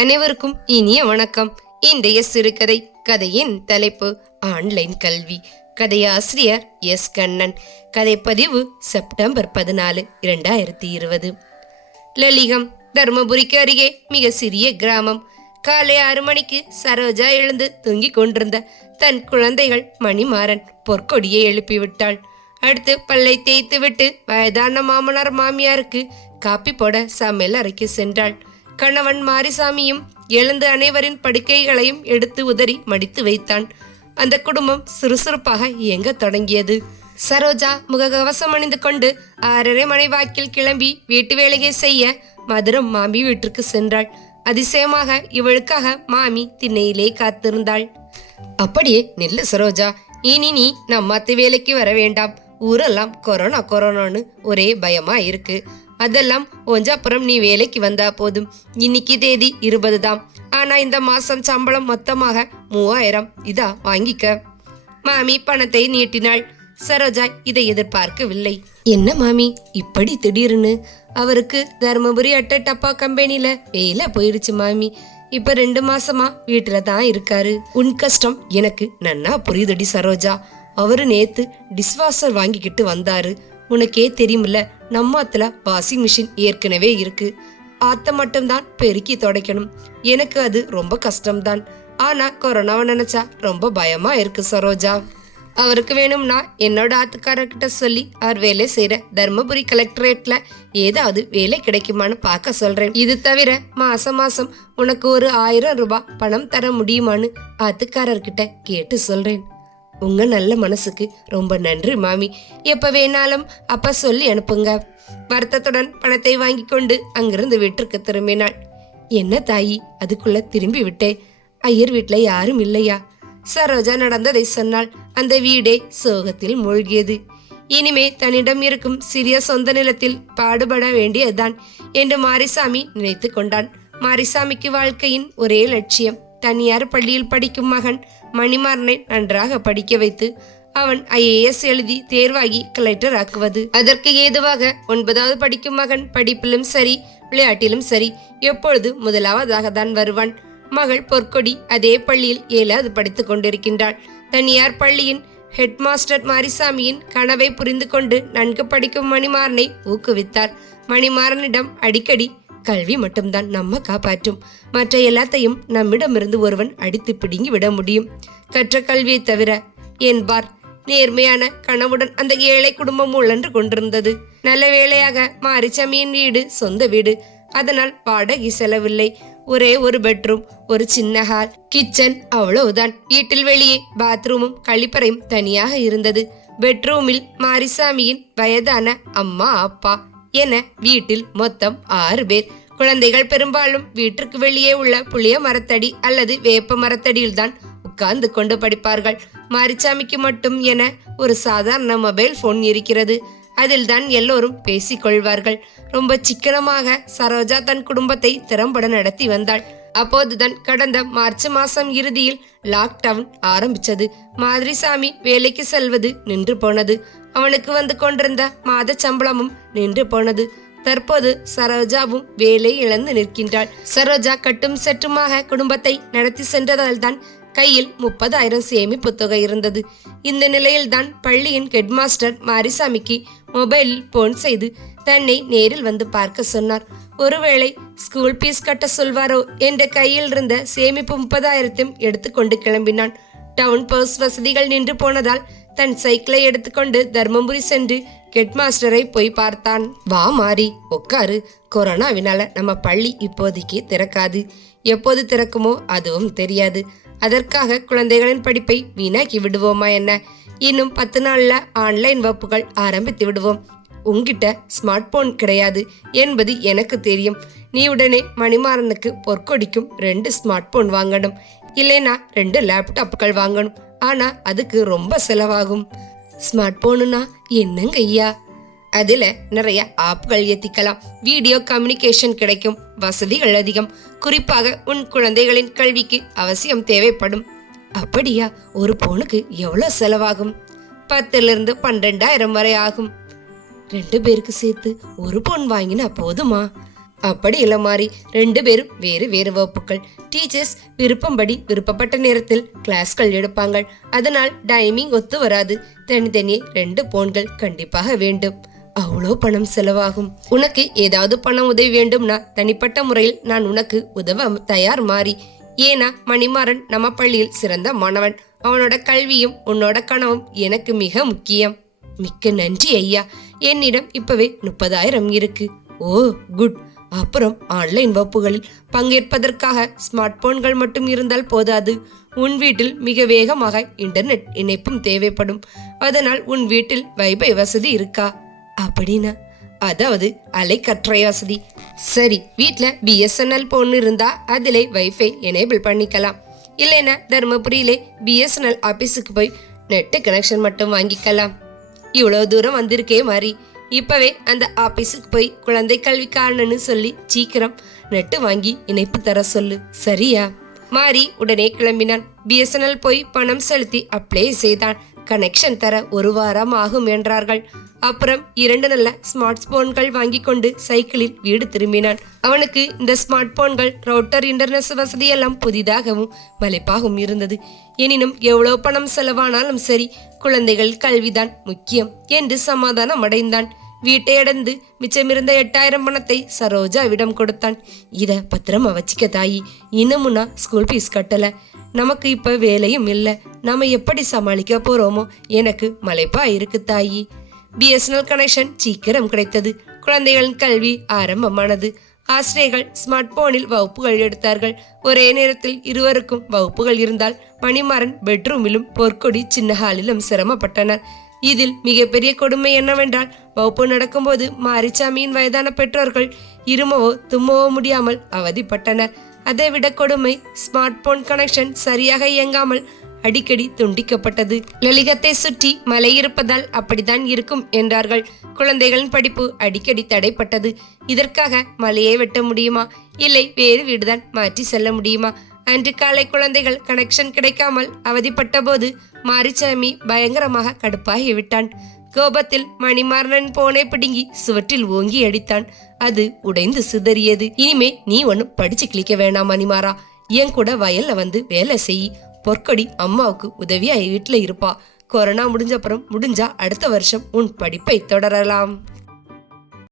அனைவருக்கும் இனிய வணக்கம். இன்றைய சிறுகதை கதையின் தலைப்பு ஆன்லைன் கல்வி. கதையாசிரியர் எஸ். கண்ணன். கதைப்பதிவு செப்டம்பர் பதினாலு இரண்டாயிரத்தி இருபது. லலிகம் தர்மபுரிக்கு அருகே மிக சிறிய கிராமம். காலை ஆறு மணிக்கு சரோஜா எழுந்து தூங்கிக் கொண்டிருந்த தன் குழந்தைகள் மணிமாறன் பொற்கொடியை எழுப்பிவிட்டாள். அடுத்து பல்லை தேய்த்து விட்டு வயதான மாமனார் மாமியாருக்கு காப்பி போட சமையல் அறைக்கு சென்றாள். கணவன் மாரிசாமியும் எழுந்து அனைவரின் படுக்கைகளையும் எடுத்து உதறி மடித்து வைத்தான். அந்த குடும்பம் சுறுசுறுப்பாக இயங்க தொடங்கியது. சரோஜா முகக்கவசம் அணிந்து கொண்டு ஆறரை மணி வாக்கில் கிளம்பி வீட்டு வேலையை செய்ய மதுரம் மாமி வீட்டிற்கு சென்றாள். அதிசயமாக இவளுக்காக மாமி திண்ணையிலே காத்திருந்தாள். அப்படியே நெல்லு சரோஜா இனி நீ நம்ம அத்தை வேலைக்கு வர வேண்டாம். ஊரெல்லாம் கொரோனா கொரோனான்னு ஒரே பயமா இருக்கு. அதெல்லாம் ஒஞ்சாப்புறம் நீ வேலைக்கு வந்தா போதும். இன்னைக்கு தேதி இருபது தான். ஆனா இந்த மாசம் சம்பளம் மொத்தமாக மூவாயிரம். இதா வாங்கிக்க. மாமி பணத்தை நீட்டினாள். சரோஜா இதை எதிர்பார்க்கவில்லை. என்ன மாமி இப்படி திடீர்னு அவருக்கு தருமபுரி அட்டை டப்பா கம்பெனில வேலை போயிடுச்சு மாமி. இப்ப ரெண்டு மாசமா வீட்டுல தான் இருக்காரு. உன் கஷ்டம் எனக்கு நன்னா புரியுதடி சரோஜா. அவரு நேத்து டிஸ்வாஷர் வாங்கிக்கிட்டு வந்தாரு. உனக்கே தெரியுமில்ல நம்ம ஆத்துல வாஷிங் மிஷின் ஏற்கனவே இருக்கு. ஆத்த மட்டும்தான் பெருக்கி துடைக்கணும். எனக்கு அது ரொம்ப கஷ்டம்தான். ஆனா கொரோனாவை நினைச்சா ரொம்ப பயமா இருக்கு சரோஜா. அவருக்கு வேணும்னா என்னோட ஆத்துக்காரர்கிட்ட சொல்லி அவர் வேலை செய்யற தர்மபுரி கலெக்டரேட்ல ஏதாவது வேலை கிடைக்குமான்னு பார்க்க சொல்றேன். இது தவிர மாசம் மாசம் உனக்கு ஒரு ஆயிரம் ரூபாய் பணம் தர முடியுமான்னு ஆத்துக்காரர்கிட்ட கேட்டு சொல்றேன். உங்க நல்ல மனசுக்கு ரொம்ப நன்றி மாமி. எப்ப வேணாலும் அப்ப சொல்லி அனுப்புங்க. வருத்தத்துடன் பணத்தை வாங்கி கொண்டு அங்கிருந்து வீட்டிற்கு திரும்பினாள். என்ன தாயி அதுக்குள்ள திரும்பி விட்டே? ஐயர் வீட்டில் யாரும் இல்லையா? சரோஜா நடந்ததை சொன்னால் அந்த வீடே சோகத்தில் மூழ்கியது. இனிமே தன்னிடம் இருக்கும் சிறிய சொந்த நிலத்தில் பாடுபட வேண்டியதுதான் என்று மாரிசாமி நினைத்து கொண்டான். மாரிசாமிக்கு வாழ்க்கையின் ஒரே லட்சியம் தனியார் பள்ளியில் படிக்கும் மகன் மணிமாறனை நன்றாக படிக்க வைத்து அவன் ஐஏஎஸ் எழுதி தேர்வாகி கலெக்டர் ஆக்குவது. அதற்கு ஏதுவாக ஒன்பதாவது படிக்கும் மகன் படிப்பிலும் சரி விளையாட்டிலும் சரி எப்பொழுது முதலாவதாக தான் வருவான். மகள் பொற்கொடி அதே பள்ளியில் ஏழாவது படித்துக் கொண்டிருக்கின்றாள். தனியார் பள்ளியின் ஹெட் மாஸ்டர் மாரிசாமியின் கனவை புரிந்து கொண்டு நன்கு படிக்கும் மணிமாறனை ஊக்குவித்தார். மணிமாறனிடம் அடிக்கடி கல்வி மட்டும்தான் நம்ம காப்பாற்றும். மற்ற எல்லாத்தையும் நம்மிடமிருந்து ஒருவன் அடித்து பிடுங்கி விட முடியும். கற்ற கல்வியை தவிர என்பார் நேர்மையான கனவுடன் அந்த ஏழை குடும்பம் உழன்று கொண்டிருந்தது. நல்ல வேளையாக மாரிசாமியின் வீடு சொந்த வீடு. அதனால் வாடகை செலவில்லை. ஒரே ஒரு பெட்ரூம் ஒரு சின்ன ஹால் கிச்சன் அவ்வளவுதான். வீட்டில் வெளியே பாத்ரூமும் கழிப்பறையும் தனியாக இருந்தது. பெட்ரூமில் மாரிசாமியின் வயதான அம்மா அப்பா. என வீட்டில் மொத்தம் ஆறு பேர். குழந்தைகள் பெரும்பாலும் வீட்டிற்கு வெளியே உள்ள புளிய மரத்தடி அல்லது வேப்ப மரத்தடியில்தான் உட்கார்ந்து கொண்டு படிப்பார்கள். மாரிசாமிக்கு மட்டும் என ஒரு சாதாரண மொபைல் போன் இருக்கிறது. அதில் தான் எல்லோரும் பேசிக்கொள்வார்கள் ரொம்ப சிக்கனமாக சரோஜா தன் குடும்பத்தை திறம்பட நடத்தி வந்தாள். அப்போதுதான் கடந்த மார்ச் மாசம் இறுதியில் லாக்டவுன் ஆரம்பிச்சது. மாதிரிசாமி வேலைக்கு செல்வது நின்று போனது. அவனுக்கு வந்து கொண்டிருந்த மாத சம்பளமும் நின்று போனது. தற்போது சரோஜாவும் வேலை இழந்து நிற்கின்றாள். சரோஜா கட்டும் சற்றுமாக குடும்பத்தை நடத்தி சென்றதால் தான் கையில் முப்பதாயிரம் சேமிப்பு தொகை இருந்தது. இந்த நிலையில்தான் பள்ளியின் ஹெட்மாஸ்டர் மாரிசாமிக்கு மொபைலில் போன் செய்து தன்னை நேரில் வந்து பார்க்க சொன்னார். ஒருவேளை ஸ்கூல் ஃபீஸ் கட்ட சொல்வாரோ என்ற கையில் இருந்த சேமிப்பு முப்பதாயிரத்தையும் எடுத்துக்கொண்டு கிளம்பினான். டவுன் பர்ஸ் வசதிகள் நின்று போனதால் தன் சைக்கிளை எடுத்துக்கொண்டு தர்மபுரி சென்று ஹெட்மாஸ்டரை போய் பார்த்தான். வா மாறி உட்காரு கொரோனாவினால நம்ம பள்ளி இப்போதைக்கு திறக்காது. எப்போது திறக்குமோ அதுவும் தெரியாது. அதற்காக குழந்தைகளின் படிப்பை வீணாக்கி விடுவோமா என்ன? இன்னும் பத்து நாள்ல ஆன்லைன் வகுப்புகள் ஆரம்பித்து விடுவோம். உங்கிட்ட ஸ்மார்ட் போன் கிடையாது என்பது எனக்கு தெரியும். நீ உடனே மணிமாறனுக்கு பொற்கொடிக்கும் ரெண்டு ஸ்மார்ட் போன் வாங்கணும். இல்லைனா ரெண்டு லேப்டாப்கள் வாங்கணும். ஆனா அதுக்கு ரொம்ப செலவாகும். ஸ்மார்ட் போனுனா என்னங்க ஐயா? அதில் நிறைய ஆப்கள் ஏற்றிக்கலாம் வீடியோ கம்யூனிகேஷன் கிடைக்கும். வசதிகள் அதிகம். குறிப்பாக உன் குழந்தைகளின் கல்விக்கு அவசியம் தேவைப்படும். அப்படியா? ஒரு போனுக்கு எவ்வளோ செலவாகும்? பத்திலிருந்து பன்னிரெண்டாயிரம் வரை ஆகும். ரெண்டு பேருக்கு சேர்த்து ஒரு பொன் வாங்கினா போதுமா? அப்படி இல்ல மாறி ரெண்டு பேரும் வேறு வேறு வகுப்புகள். டீச்சர்ஸ் விருப்பம்படி விருப்பப்பட்ட நேரத்தில் கிளாஸ்கள் எடுப்பாங்க. அதனால் டைமிங் ஒத்து வராது. தனித்தனியே ரெண்டு போன்கள் கண்டிப்பாக வேண்டும். அவ்வளோ பணம் செலவாகும். உனக்கு ஏதாவது பணம் உதவி வேண்டும்னா தனிப்பட்ட முறையில் நான் உனக்கு உதவ தயார் மாறி. ஏன்னா மணிமாறன் நம்ம பள்ளியில் சிறந்த மாணவன். அவனோட கல்வியும் உன்னோட கனவும் எனக்கு மிக முக்கியம். மிக்க நன்றி ஐயா. என்னிடம் இப்பவே முப்பதாயிரம் இருக்கு. ஓ குட். அப்புறம் ஆன்லைன் வகுப்புகளில் பங்கேற்பதற்காக ஸ்மார்ட் போன்கள் மட்டும் இருந்தால் போதாது. உன் வீட்டில் மிக வேகமாக இன்டர்நெட் இணைப்பும் தேவைப்படும். அதனால் உன் வீட்டில் வைபை வசதி இருக்கா? அப்படின்னா அதாவது அலைக்கற்றை வசதி. சரி வீட்டில் பிஎஸ்என்எல் போன் இருந்தா அதிலே வைஃபை எனேபிள் பண்ணிக்கலாம். இல்லைன்னா தருமபுரியிலே பிஎஸ்என்எல் ஆபீஸுக்கு போய் நெட்டு கனெக்ஷன் மட்டும் வாங்கிக்கலாம். இவ்வளோ தூரம் வந்திருக்கே மாதிரி இப்பவே அந்த ஆபீஸுக்கு போய் குழந்தை கல்விக்காரனு சொல்லி சீக்கிரம் நெட்டு வாங்கி இணைப்பு தர சொல்லு. சரியா? மாறி உடனே கிளம்பினான். பிஎஸ்என்எல் போய் பணம் செலுத்தி அப்ளை செய்தான். கனெக்ஷன் தர ஒரு வாரம் ஆகும் என்றார்கள். அப்புறம் இரண்டு நல்ல ஸ்மார்ட் போன்கள் வாங்கி கொண்டு சைக்கிளில் வீடு திரும்பினான். அவனுக்கு இந்த ஸ்மார்ட் போன்கள் ரவுட்டர் இன்டர்நெட் வசதியெல்லாம் புதிதாகவும் மலைப்பாகவும் இருந்தது. எனினும் எவ்வளவு பணம் செலவானாலும் சரி குழந்தைகள் கல்விதான் முக்கியம் என்று சமாதானம் அடைந்தான். வீட்டை அடைந்து மிச்சமிருந்த எட்டாயிரம் பணத்தை சரோஜாவிடம் கொடுத்தான். இத பத்திரமா வச்சுக்க தாயி இன்னமுன்னா ஸ்கூல் ஃபீஸ் கட்டல. நமக்கு இப்ப வேலையும் இல்லை நாம எப்படி சமாளிக்க போறோமோ? எனக்கு மலைப்பா இருக்கு தாயி. பிஎஸ்என்எல் கனெக்ஷன் சீக்கிரம் கிடைத்தது. குழந்தைகளின் கல்வி ஆரம்பமானது. ஆசிரியர்கள் ஸ்மார்ட் போனில் வகுப்புகள் எடுத்தார்கள். ஒரே நேரத்தில் இருவருக்கும் வகுப்புகள் இருந்தால் மணிமாறன் பெட்ரூமிலும் பொற்கொடி சின்ன ஹாலிலும் சிரமப்பட்டனர் இதில் மிகப்பெரிய கொடுமை என்னவென்றால் வகுப்பு நடக்கும்போது மாரிச்சாமியின் வயதான பெற்றோர்கள் இருமவோ தும்மவோ முடியாமல் அவதிப்பட்டனர். அதைவிட கொடுமை ஸ்மார்ட் போன் கனெக்ஷன் சரியாக இயங்காமல் அடிக்கடி துண்டிக்கப்பட்டது. லலிகத்தை சுற்றி மலை இருப்பதால் அப்படித்தான் இருக்கும் என்றார்கள். குழந்தைகளின் படிப்பு அடிக்கடி தடைப்பட்டது. இதற்காக மலையை வெட்ட முடியுமா? இல்லை வேறு வீடுதான் மாற்றி செல்ல முடியுமா? அன்று காலை குழந்தைகள் கனெக்ஷன் கிடைக்காமல் அவதிப்பட்ட போது மாரிச்சாமி பயங்கரமாக கடுப்பாகி விட்டான் கோபத்தில் மணிமாறனன் போனை பிடுங்கி சுவற்றில் ஓங்கி அடித்தான். அது உடைந்து சிதறியது. இனிமே நீ ஒன்னும் படிச்சு கிளிக்க வேணாம் மணிமாறா. என் கூட வயல்ல வந்து வேலை செய். பொற்கொடி அம்மாவுக்கு உதவியா வீட்டில் இருப்பா. கொரோனா முடிஞ்ச அப்புறம் முடிஞ்சா அடுத்த வருஷம் உன் படிப்பை தொடரலாம்.